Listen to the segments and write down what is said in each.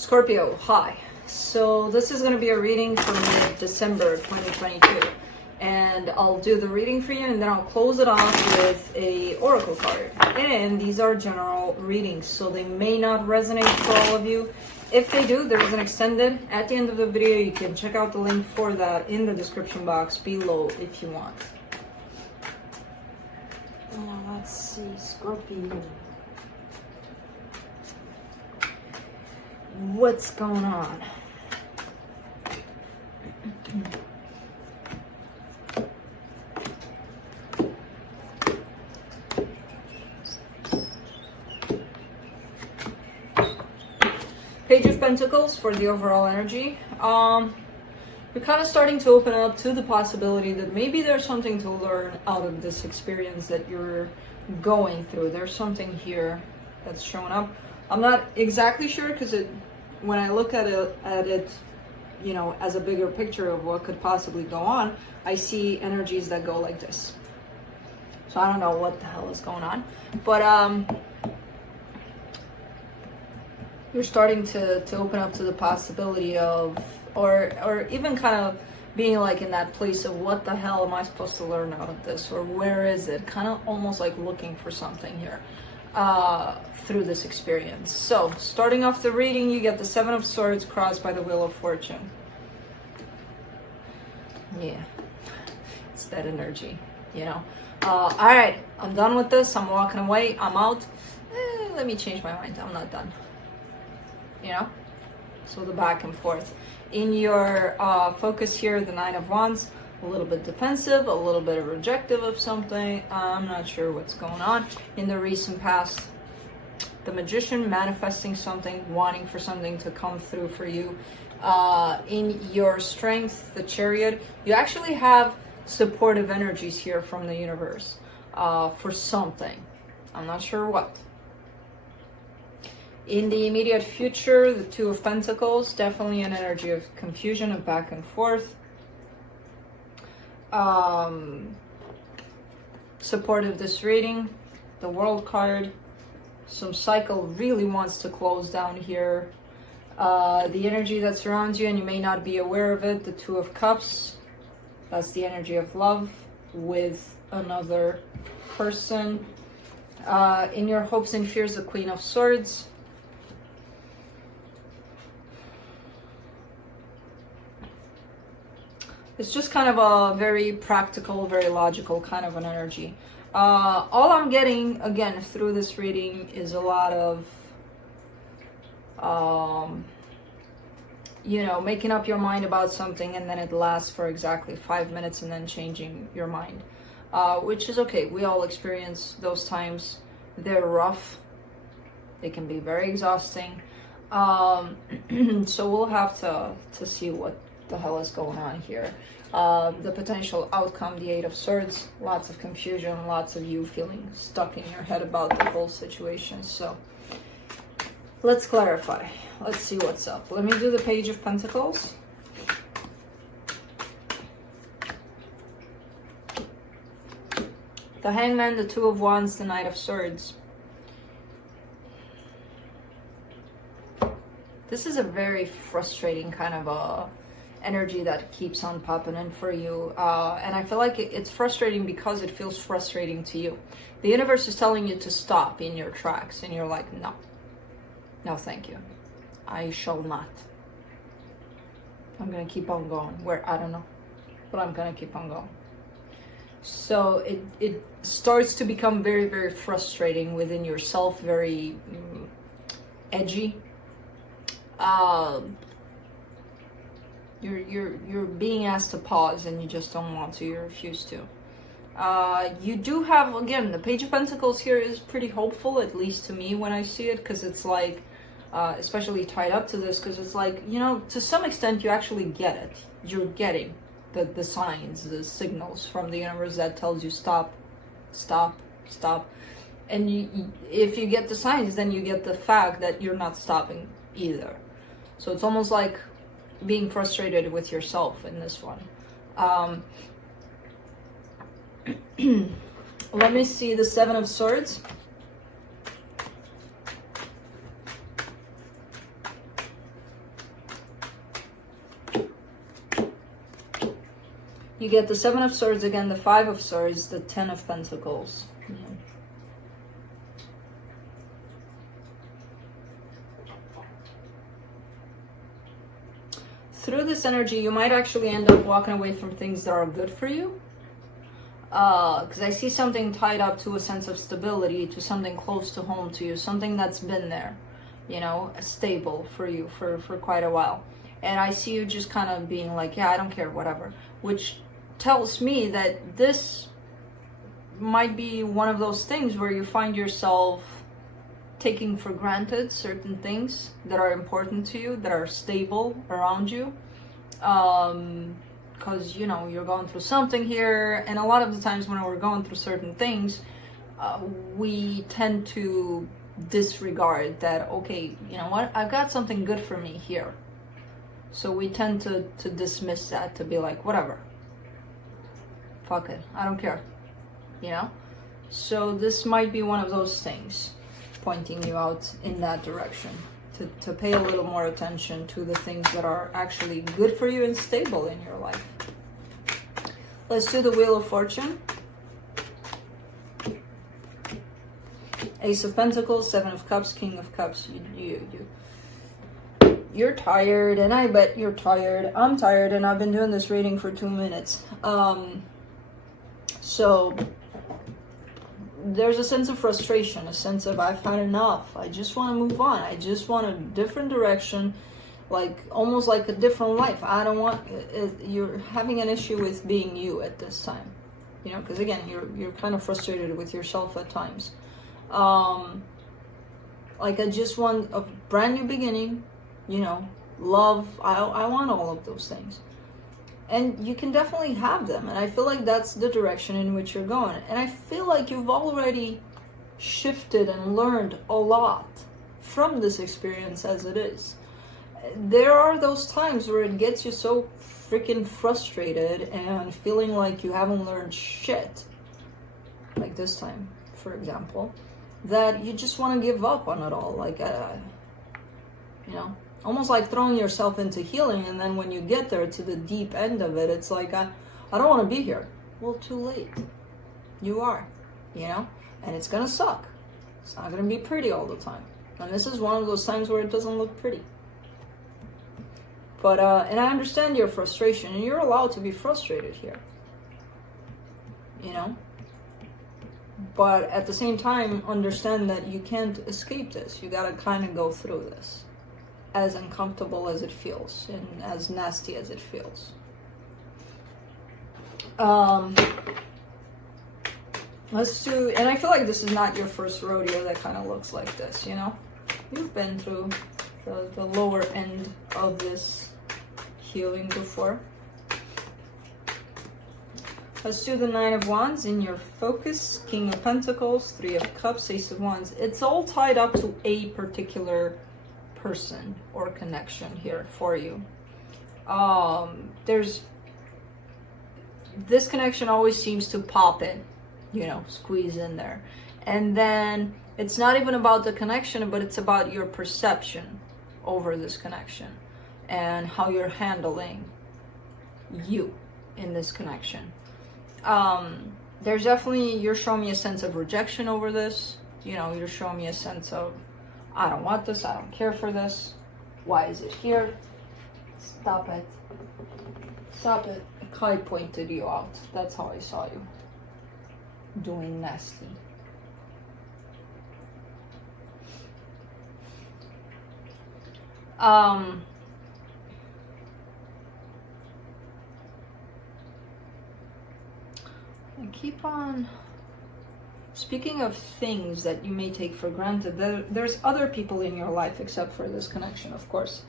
Scorpio, hi. So this is going to be a reading for mid-December 2022. And I'll do the reading for you and then I'll close it off with a oracle card. And these are general readings, so they may not resonate for all of you. If they do, there is an extended at the end of the video. You can check out the link for that in the description box below if you want. Now let's see, Scorpio. What's going on? Page of Pentacles for the overall energy. You're kind of starting to open up to the possibility that maybe there's something to learn out of this experience that you're going through. There's something here that's showing up. I'm not exactly sure because when I look at it, you know, as a bigger picture of what could possibly go on, I see energies that go like this. So I don't know what the hell is going on, but you're starting to open up to the possibility of, or even kind of being like in that place of what the hell am I supposed to learn out of this, or where is it? Kind of almost like looking for something here through this experience. So starting off the reading, you get the Seven of Swords crossed by the Wheel of Fortune. Yeah, it's that energy, you know. All right, I'm done with this. I'm walking away. I'm out. Let me change my mind. I'm not done. You know, so the back and forth in your focus here, the Nine of Wands, a little bit defensive, a little bit rejective of something. I'm not sure what's going on. In the recent past, the Magician, manifesting something, wanting for something to come through for you. In your Strength, the Chariot, you actually have supportive energies here from the universe for something. I'm not sure what. In the immediate future, the Two of Pentacles, definitely an energy of confusion, of back and forth. Supportive this reading, the World card. Some cycle really wants to close down here. The energy that surrounds you, and you may not be aware of it, the Two of Cups. That's the energy of love with another person. In your hopes and fears, the Queen of Swords. It's just kind of a very practical, very logical kind of an energy. All I'm getting, again, through this reading is a lot of, you know, making up your mind about something and then it lasts for exactly 5 minutes and then changing your mind, which is okay. We all experience those times. They're rough. They can be very exhausting. So we'll have to see what the hell is going on here. The potential outcome, the Eight of Swords, lots of confusion, lots of you feeling stuck in your head about the whole situation. So let's clarify. Let's see what's up. Let me do the Page of Pentacles. The Hangman, the Two of Wands, the Knight of Swords. This is a very frustrating kind of energy that keeps on popping in for you. And I feel like it's frustrating because it feels frustrating to you. The universe is telling you to stop in your tracks and you're like, no. No, thank you. I shall not. I'm going to keep on going. Where? I don't know. But I'm going to keep on going. So it starts to become very, very frustrating within yourself, very edgy. You're being asked to pause and you just don't want to, you refuse to. You do have, again, the Page of Pentacles here is pretty hopeful, at least to me when I see it, because it's like, especially tied up to this, because it's like, you know, to some extent you actually get it. You're getting the signs, the signals from the universe that tells you stop, stop, stop. And if you get the signs, then you get the fact that you're not stopping either. So it's almost like being frustrated with yourself in this one. Let me see the Seven of Swords. You get the Seven of Swords again, the Five of Swords, the Ten of Pentacles. Through this energy, you might actually end up walking away from things that are good for you. Because I see something tied up to a sense of stability, to something close to home to you, something that's been there, you know, stable for you for quite a while. And I see you just kind of being like, yeah, I don't care, whatever. Which tells me that this might be one of those things where you find yourself taking for granted certain things that are important to you, that are stable around you. Because, you know, you're going through something here. And a lot of the times when we're going through certain things, we tend to disregard that, okay, you know what, I've got something good for me here. So we tend to dismiss that, to be like, whatever. Fuck it, I don't care, you know? So this might be one of those things pointing you out in that direction, to pay a little more attention to the things that are actually good for you and stable in your life. Let's do the Wheel of Fortune. Ace of Pentacles, Seven of Cups, King of Cups. You're tired, and I bet you're tired. I'm tired, and I've been doing this reading for 2 minutes. So there's a sense of frustration, a sense of I've had enough. I just want to move on. I just want a different direction, like almost like a different life. I don't want. You're having an issue with being you at this time, you know, because again, you're kind of frustrated with yourself at times. Like I just want a brand new beginning, you know, love. I want all of those things. And you can definitely have them. And I feel like that's the direction in which you're going. And I feel like you've already shifted and learned a lot from this experience as it is. There are those times where it gets you so freaking frustrated and feeling like you haven't learned shit. Like this time, for example. That you just want to give up on it all. Like, you know, almost like throwing yourself into healing, and then when you get there to the deep end of it, it's like, I don't want to be here. Well, too late. You are, you know, and it's going to suck. It's not going to be pretty all the time. And this is one of those times where it doesn't look pretty. But, and I understand your frustration, and you're allowed to be frustrated here. You know? But at the same time, understand that you can't escape this. You gotta kind of go through this. As uncomfortable as it feels, and as nasty as it feels. Let's do, and I feel like this is not your first rodeo that kind of looks like this, you know? You've been through the lower end of this healing before. Let's do the Nine of Wands in your focus, King of Pentacles, Three of Cups, Ace of Wands. It's all tied up to a particular person or connection here for you. There's this connection always seems to pop in, you know, squeeze in there. And then it's not even about the connection, but it's about your perception over this connection and how you're handling you in this connection. There's definitely, you're showing me a sense of rejection over this. You know, you're showing me a sense of, I don't want this, I don't care for this. Why is it here? Stop it. Stop it. Kai pointed you out. That's how I saw you. Doing nasty. I keep on speaking of things that you may take for granted. There's other people in your life except for this connection, of course.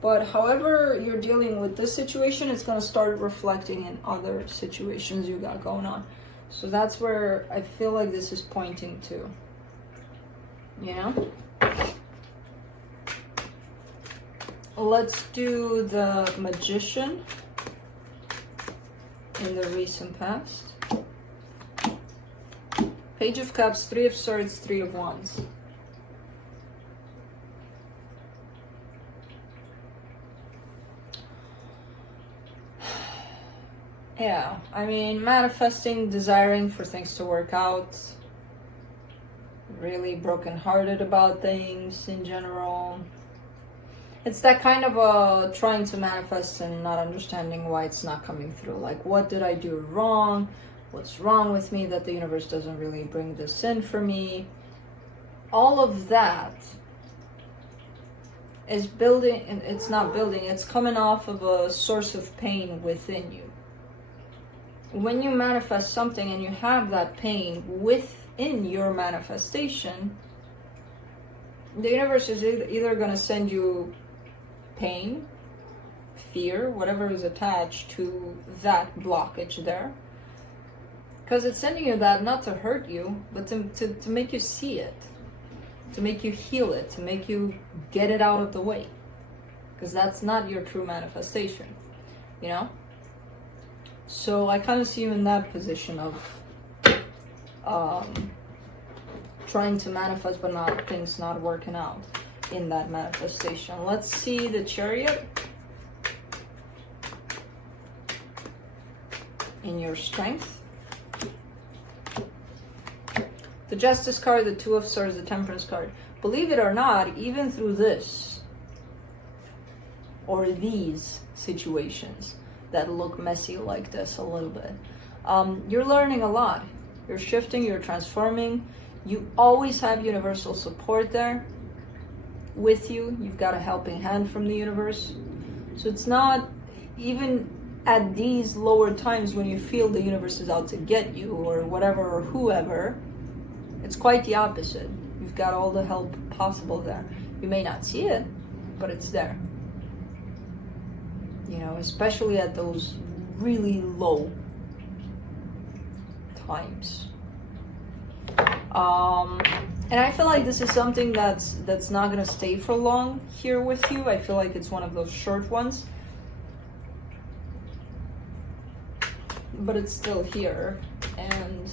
But however you're dealing with this situation, it's going to start reflecting in other situations you got going on. So that's where I feel like this is pointing to. You know? Let's do the Magician in the recent past. Page of Cups, Three of Swords, Three of Wands. Yeah, I mean, manifesting, desiring for things to work out, really brokenhearted about things in general. It's that kind of trying to manifest and not understanding why it's not coming through. Like, what did I do wrong? What's wrong with me that the universe doesn't really bring this in for me? All of that is building, and it's not building, it's coming off of a source of pain within you. When you manifest something and you have that pain within your manifestation, the universe is either going to send you pain, fear, whatever is attached to that blockage there. Because it's sending you that not to hurt you, but to make you see it, to make you heal it, to make you get it out of the way. Because that's not your true manifestation, you know? So I kind of see you in that position of trying to manifest, but things not working out in that manifestation. Let's see the Chariot in your strength. The Justice card, the Two of Swords, the Temperance card. Believe it or not, even through this or these situations that look messy like this a little bit, you're learning a lot. You're shifting, you're transforming. You always have universal support there with you. You've got a helping hand from the universe. So it's not, even at these lower times when you feel the universe is out to get you or whatever or whoever, it's quite the opposite. You've got all the help possible there. You may not see it, but it's there. You know, especially at those really low times. And I feel like this is something that's not gonna stay for long here with you. I feel like it's one of those short ones, but it's still here, and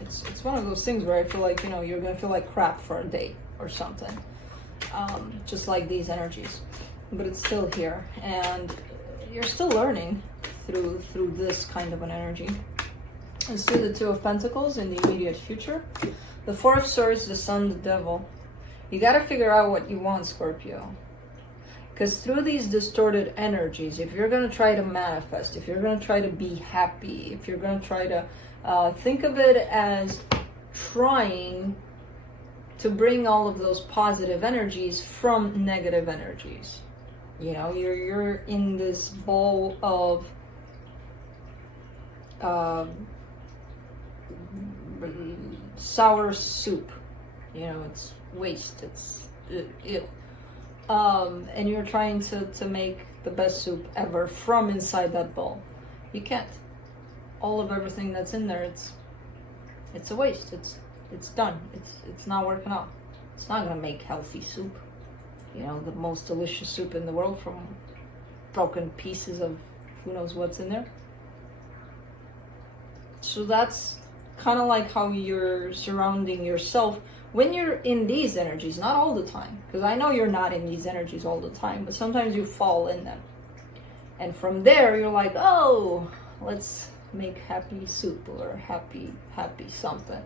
it's one of those things where I feel like, you know, you're gonna feel like crap for a day or something, just like these energies, but it's still here, and you're still learning through this kind of an energy. Let's do the Two of Pentacles in the immediate future. The Four of Swords, the Sun, the Devil. You got to figure out what you want, Scorpio. Because through these distorted energies, if you're going to try to manifest, if you're going to try to be happy, if you're going to try to think of it as trying to bring all of those positive energies from negative energies. You know, you're in this bowl of sour soup, you know, it's waste, it's ew. And you're trying to make the best soup ever from inside that bowl. You can't. All of everything that's in there, it's a waste. It's done. It's not working out. It's not gonna make healthy soup. You know, the most delicious soup in the world from broken pieces of who knows what's in there. So that's kind of like how you're surrounding yourself when you're in these energies, not all the time, because I know you're not in these energies all the time, but sometimes you fall in them, and from there you're like, oh, let's make happy soup or happy something.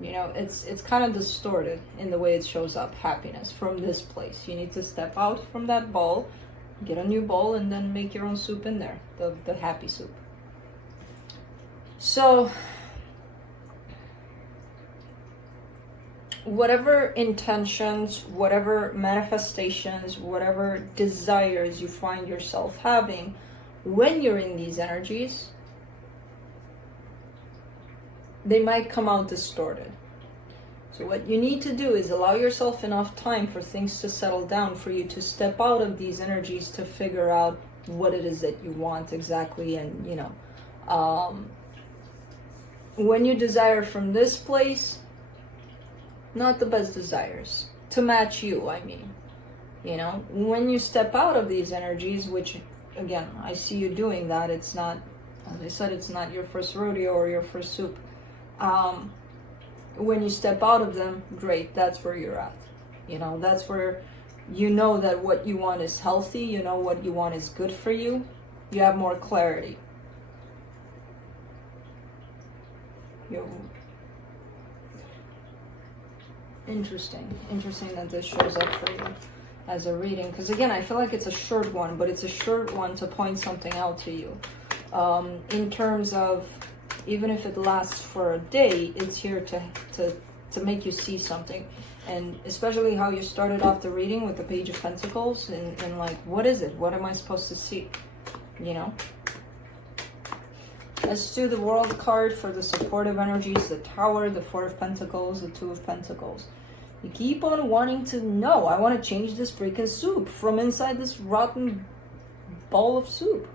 You know, it's kind of distorted in the way it shows up, happiness from this place. You need to step out from that bowl, get a new bowl, and then make your own soup in there, the happy soup. So whatever intentions, whatever manifestations, whatever desires you find yourself having when you're in these energies, they might come out distorted. So what you need to do is allow yourself enough time for things to settle down, for you to step out of these energies to figure out what it is that you want exactly. And, you know, when you desire from this place, not the best desires to match you, I mean, you know, when you step out of these energies, which again, I see you doing that. It's not, as I said, it's not your first rodeo or your first soup. When you step out of them, great, that's where you're at. You know, that's where you know that what you want is healthy, you know what you want is good for you. You have more clarity. You. Interesting that this shows up for you as a reading, because again, I feel like it's a short one, but it's a short one to point something out to you. In terms of, even if it lasts for a day, it's here to make you see something. And especially how you started off the reading with the Page of Pentacles, and like, what is it? What am I supposed to see? You know? Let's do the World card for the supportive energies, the Tower, the Four of Pentacles, the Two of Pentacles. You keep on wanting to know. I want to change this freaking soup from inside this rotten bowl of soup.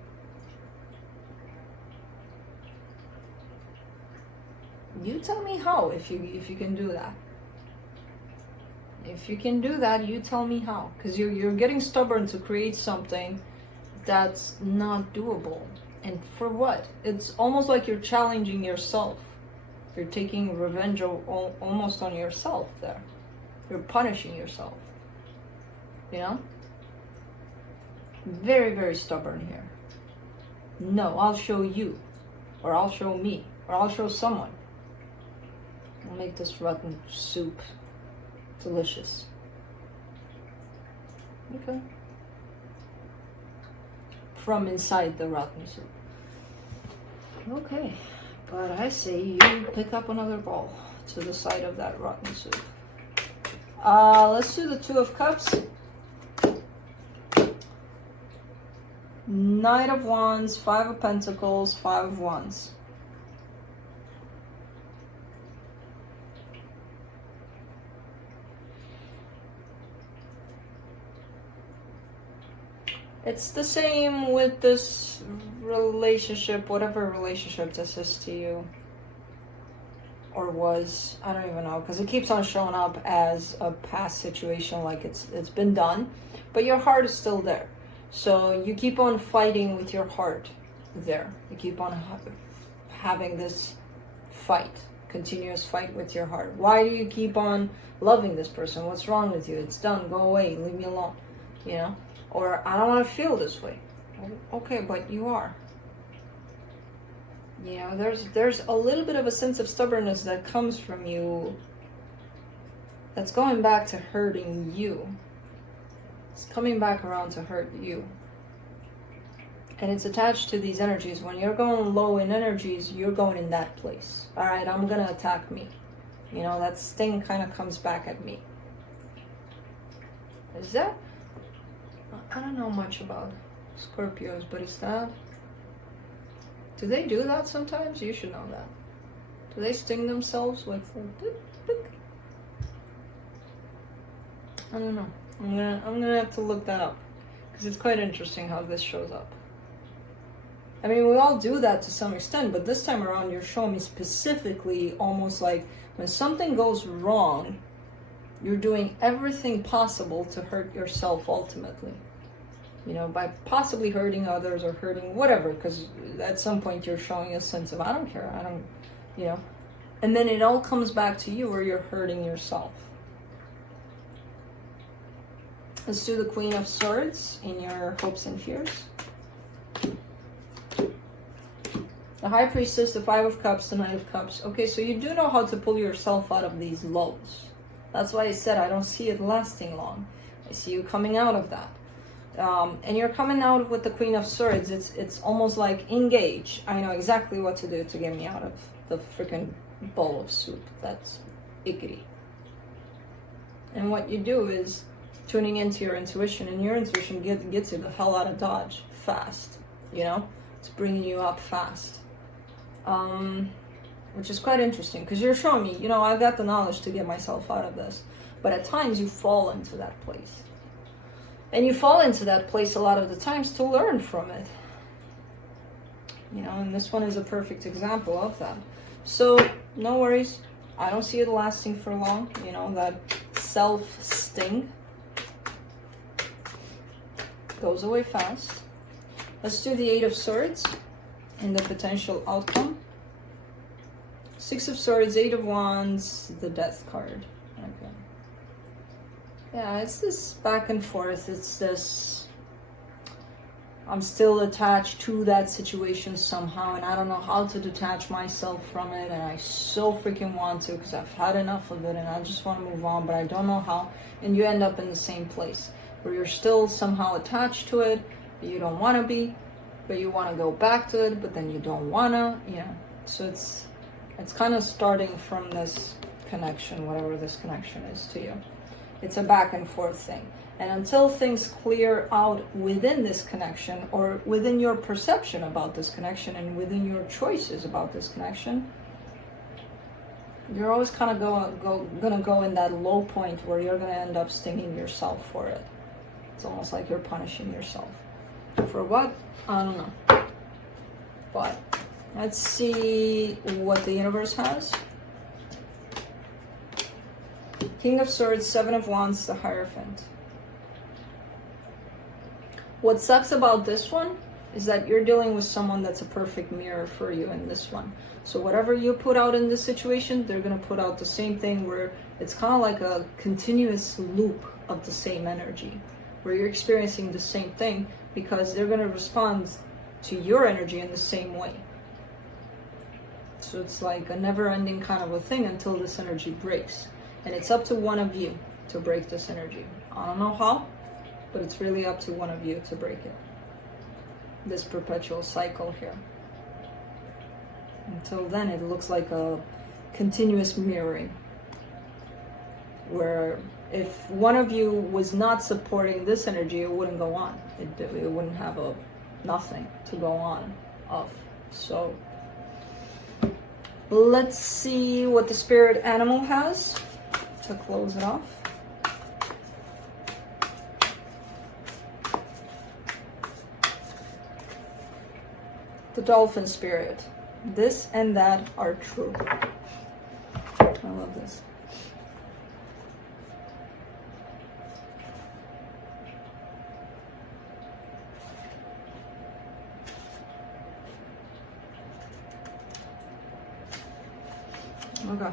You tell me how, if you can do that. If you can do that, you tell me how. Because you're getting stubborn to create something that's not doable. And for what? It's almost like you're challenging yourself. You're taking revenge almost on yourself there. You're punishing yourself. You know? Very, very stubborn here. No, I'll show you. Or I'll show me. Or I'll show someone. I'll make this rotten soup delicious. Okay. From inside the rotten soup. Okay. But I say you pick up another ball to the side of that rotten soup. Let's do the Two of Cups. Knight of Wands, Five of Pentacles, Five of Wands. It's the same with this relationship, whatever relationship this is to you. Or was, I don't even know, because it keeps on showing up as a past situation, like it's been done, but your heart is still there. So you keep on fighting with your heart there. You keep on having this fight, continuous fight with your heart. Why do you keep on loving this person? What's wrong with you? It's done. Go away. Leave me alone. You know? Or I don't want to feel this way. Okay, but you are. You know, there's a little bit of a sense of stubbornness that comes from you that's going back to hurting you. It's coming back around to hurt you. And it's attached to these energies. When you're going low in energies, you're going in that place. All right, I'm going to attack me. You know, that sting kind of comes back at me. Is that? I don't know much about Scorpios, but is that... Do they do that sometimes? You should know that. Do they sting themselves with... I don't know. I'm gonna have to look that up. Because it's quite interesting how this shows up. I mean, we all do that to some extent, but this time around you're showing me specifically almost like when something goes wrong, you're doing everything possible to hurt yourself ultimately. You know, by possibly hurting others or hurting whatever, because at some point you're showing a sense of, I don't care, I don't, you know. And then it all comes back to you where you're hurting yourself. Let's do the Queen of Swords in your hopes and fears. The High Priestess, the Five of Cups, the Knight of Cups. Okay, so you do know how to pull yourself out of these lows. That's why I said I don't see it lasting long. I see you coming out of that. And you're coming out with the Queen of Swords. It's almost like engage. I know exactly what to do to get me out of the freaking bowl of soup. That's icky. And what you do is tuning into your intuition, and your intuition gets you the hell out of Dodge fast. You know, it's bringing you up fast. Which is quite interesting because you're showing me, you know, I've got the knowledge to get myself out of this, but at times you fall into that place. And you fall into that place a lot of the times to learn from it. You know, and this one is a perfect example of that. So, no worries. I don't see it lasting for long. You know, that self-sting goes away fast. Let's do the Eight of Swords and the potential outcome. Six of Swords, Eight of Wands, the Death card. Okay. Yeah, it's this back and forth. It's this I'm still attached to that situation somehow, and I don't know how to detach myself from it, and I so freaking want to because I've had enough of it and I just want to move on, but I don't know how. And you end up in the same place where you're still somehow attached to it, but you don't want to be, but you want to go back to it, but then you don't want to, So it's kind of starting from this connection, whatever this connection is to you. It's a back and forth thing. And until things clear out within this connection, or within your perception about this connection, and within your choices about this connection, you're always kind of gonna go in that low point where you're gonna end up stinging yourself for it. It's almost like you're punishing yourself. For what? I don't know. But let's see what the universe has. King of Swords, Seven of Wands, the Hierophant. What sucks about this one is that you're dealing with someone that's a perfect mirror for you in this one. So whatever you put out in this situation, they're going to put out the same thing, where it's kind of like a continuous loop of the same energy, where you're experiencing the same thing because they're going to respond to your energy in the same way. So it's like a never-ending kind of a thing until this energy breaks. And it's up to one of you to break this energy. I don't know how, but it's really up to one of you to break it. This perpetual cycle here. Until then, it looks like a continuous mirroring, where if one of you was not supporting this energy, it wouldn't go on. It wouldn't have nothing to go on of. So let's see what the spirit animal has to close it off. The dolphin spirit. This and that are true. I love this. Okay.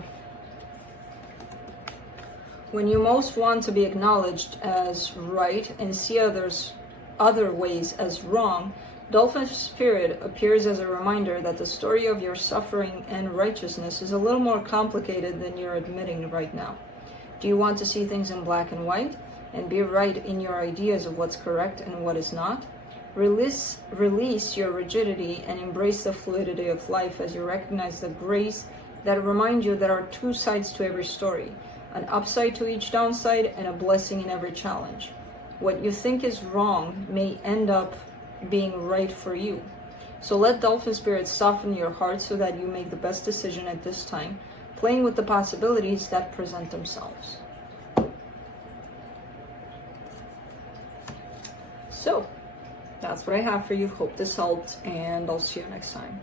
When you most want to be acknowledged as right and see other ways as wrong, Dolphin Spirit appears as a reminder that the story of your suffering and righteousness is a little more complicated than you're admitting right now. Do you want to see things in black and white and be right in your ideas of what's correct and what is not? Release your rigidity and embrace the fluidity of life as you recognize the grace that reminds you there are two sides to every story, an upside to each downside and a blessing in every challenge. What you think is wrong may end up being right for you. So let Dolphin Spirit soften your heart so that you make the best decision at this time, playing with the possibilities that present themselves. So that's what I have for you. Hope this helped, and I'll see you next time.